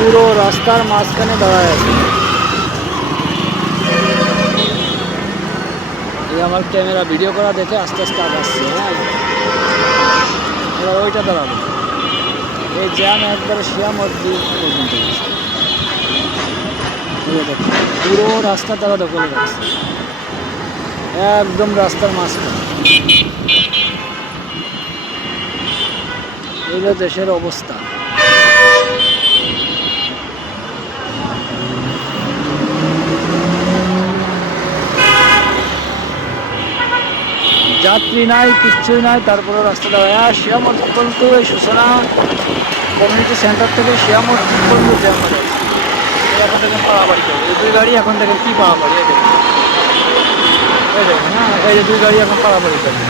পুরো রাস্তার মাঝখানে দাঁড়ায় আছে। এই আমার ক্যামেরা ভিডিও করা দেখে আস্তে আস্তে আগাচ্ছে। হ্যাঁ, এবার ওইটা দাঁড়াবে। এই জ্যাম একবারে শিয়ামদ্দি পর্যন্ত গেছে। পুরো রাস্তা তারা দখলে রাখছে, একদম রাস্তার মাঝখানে। এই হলো দেশের অবস্থা। যাত্রী নাই, কিচ্ছুই নাই, তারপরে রাস্তা দেওয়া। শিয়া মসজিদ পর্যন্ত এই সূচনা কমিউনিটি সেন্টার থেকে শিয়া মসজিদ পর্যন্ত জ্যাম হয়ে যাচ্ছে। এখন দেখেন পাড়াবাড়ি করবে এই দুই গাড়ি, এখন দেখেন কি পাড়াবাড়ি। এই দেখেন, এই দেখেন, হ্যাঁ, এই যে দুই গাড়ি এখন পাড়াবাড়ি করবে।